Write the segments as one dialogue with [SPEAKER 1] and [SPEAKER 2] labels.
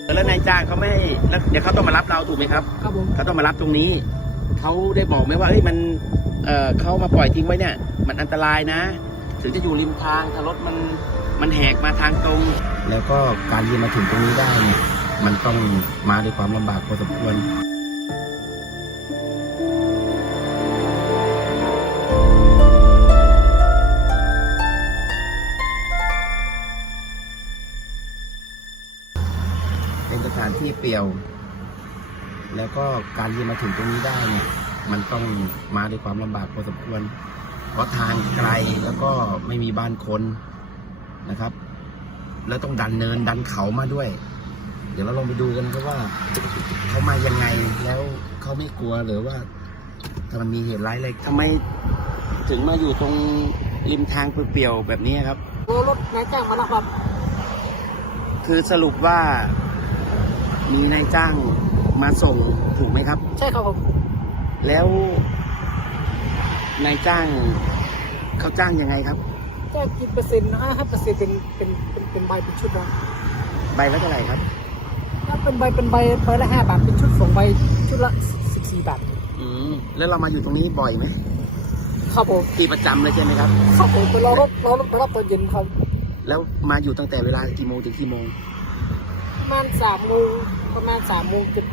[SPEAKER 1] แล้วนายจ้างเขาไม่ให้แล้วเดี๋ยวเขาต้องมารับเราถูกไหมครับ
[SPEAKER 2] ครับผม
[SPEAKER 1] เขาต้องมารับตรงนี้เขาได้บอกไหมว่าเฮ้ยมันเขามาปล่อยทิ้งไว้เนี่ยมันอันตรายนะถึงจะอยู่ริมทางถ้ารถมันแหกมาทางตรง แล้วก็การยืนมาถึงตรงนี้ได้เนี่ยมันต้องมาด้วยความลำบากพอสมควรเป็นสถานที่เปลี่ยวแล้วก็การยืนมาถึงตรงนี้ได้เนี่ยมันต้องมาด้วยความลำบากพอสมควรเพราะทางไกลแล้วก็ไม่มีบ้านคนนะครับแล้วต้องดันเนินดันเขามาด้วย เดี๋ยวเราลองไปดูกันครับว่าเขามายังไงแล้วเขาไม่กลัวหรือว่าถ้ามันมีเหตุร้ายอะไรทำไมถึงมาอยู่ตรงริมทางเปลี่ยวๆแบบนี้ครับ
[SPEAKER 2] รถนายจ้างมาแล้วครับ
[SPEAKER 1] คือสรุปว่ามีนายจ้างมาส่งถูกไหมครับ
[SPEAKER 2] ใช่ครับผม
[SPEAKER 1] แล้วนายจ้างเขาจ้างยังไงครับ
[SPEAKER 2] จ้างกี่เปอร์เซ็นต์5%เป็นใบเป็นชุดนะ
[SPEAKER 1] ใบละเท่าไหร่ครับ
[SPEAKER 2] ถ้าเป็นใบละ5 บาทเป็นชุด2 ใบชุดละ14 บาท
[SPEAKER 1] แล้วเรามาอยู่ตรงนี้บ่อยไหม
[SPEAKER 2] ครับผม
[SPEAKER 1] ที่ประจำเลยใช่ไหมครับ
[SPEAKER 2] ครับผมไปรอรถตอนเย็นครับ
[SPEAKER 1] แล้วมาอยู่ตั้งแต่เวลากี่โมงถึงกี่โมง
[SPEAKER 2] ประมาณ3 โมงประมาณ3 โมงถึง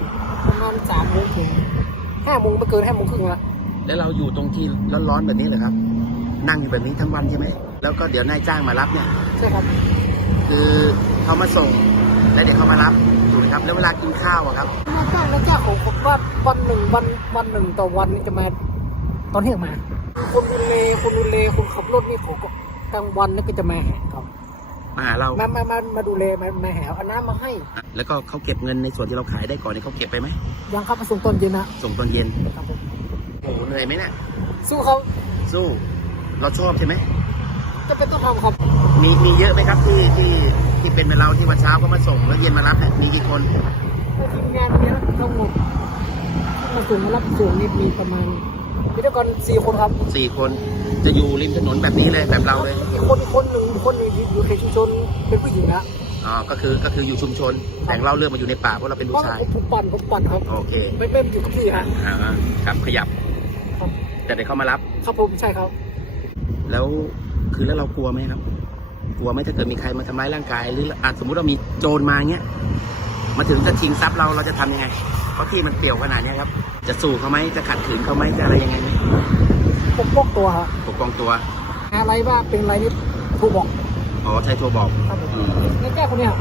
[SPEAKER 2] 5 โมงไม่เกิน5 โมงครึ่งละ
[SPEAKER 1] แล้วเราอยู่ตรงที่ร้อนๆแบบนี้เหรอครับนั่งอยู่แบบนี้ทั้งวันใช่ไหมแล้วก็เดี๋ยวนายจ้างมารับเนี่ย
[SPEAKER 2] ใช่ครับ
[SPEAKER 1] คือเขามาส่งแล้วเดี๋ยวเขามารับถูกไหมครับแล้วเวลากินข้าวอะครับ
[SPEAKER 2] นายจ้างของผมว่าวันหนึ่งต่อวันนี่จะมาตอนเที่ยงมาคนดูแลคนขับรถนี่เขาก็กลางวันนี่ก็จะมาหาครับ
[SPEAKER 1] มาหาเรา
[SPEAKER 2] มาดูแลมาหาเอาน้ำมาให้
[SPEAKER 1] แล้วก็เขาเก็บเงินในส่วนที่เราขายได้ก่อนเนี่ยเขาเก็บไปไหม
[SPEAKER 2] ยังครับมาส่งตอนเย็นนะ
[SPEAKER 1] ส่งตอนเย็น
[SPEAKER 2] ครับผม
[SPEAKER 1] โอ้เหนื่อยไหมเนี่ย
[SPEAKER 2] สู้เขา
[SPEAKER 1] สู้เราชอบใช่ไหม
[SPEAKER 2] จะเป็นต้นทำครับ
[SPEAKER 1] มีเยอะไหมครับที่เป็นเราที่วันเช้าก็มาส่งแล้วเย็นมารับเนี่ยมีกี่คน
[SPEAKER 2] ทีมงานเนี้ยทั้งหมดมาส่งมารับส่งนี่มีประมาณพิธีกร4 คนครับ
[SPEAKER 1] 4 คนจะอยู่ริมถนนแบบนี้เลยแบบเราเลย
[SPEAKER 2] อีกคนหนึ่งอยู่ในชุมชนเป็นผู้หญิงนะ
[SPEAKER 1] ก็คืออยู่ชุมชนแต่เราเลือกมาอยู่ในป่าเพราะเราเป็นผู้ชาย
[SPEAKER 2] ผมปั่นครับ
[SPEAKER 1] โอเค
[SPEAKER 2] ไม่เป็นอยู่กับที่ฮะ
[SPEAKER 1] ครับขยับแต่เดี๋ยวเขามารับ
[SPEAKER 2] ครับผมใช่ครับ
[SPEAKER 1] แล้วเรากลัวไหมครับกลัวไหมถ้าเกิดมีใครมาทำร้ายร่างกายหรือสมมุติเรามีโจรมาเงี้ยมาถึงจะชิงทรัพย์เราจะทำยังไงเพราะที่มันเปลี่ยวขนาดนี้ครับจะสู้เขาไหมจะขัดขืนเขาไหมจะอะไรยังไง
[SPEAKER 2] ปกป้องตัวครับ
[SPEAKER 1] ปกป้องตัว
[SPEAKER 2] อะไรบ้างเป็นอะไรนี่โทรบอก
[SPEAKER 1] ใช้โทรบอก
[SPEAKER 2] แล้วแก้คนเนี้ย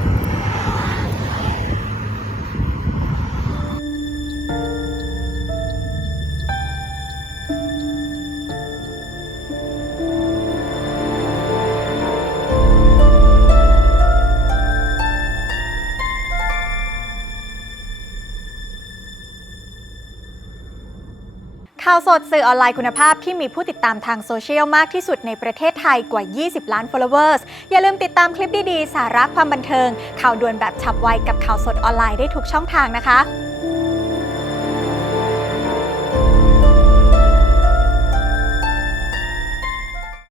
[SPEAKER 3] ข่าวสดสื่อออนไลน์คุณภาพที่มีผู้ติดตามทางโซเชียลมากที่สุดในประเทศไทยกว่า 20 ล้าน followers อย่าลืมติดตามคลิปดีๆ สาระความบันเทิงข่าวด่วนแบบฉับไวกับข่าวสดออนไลน์ได้ทุกช่องทางนะคะ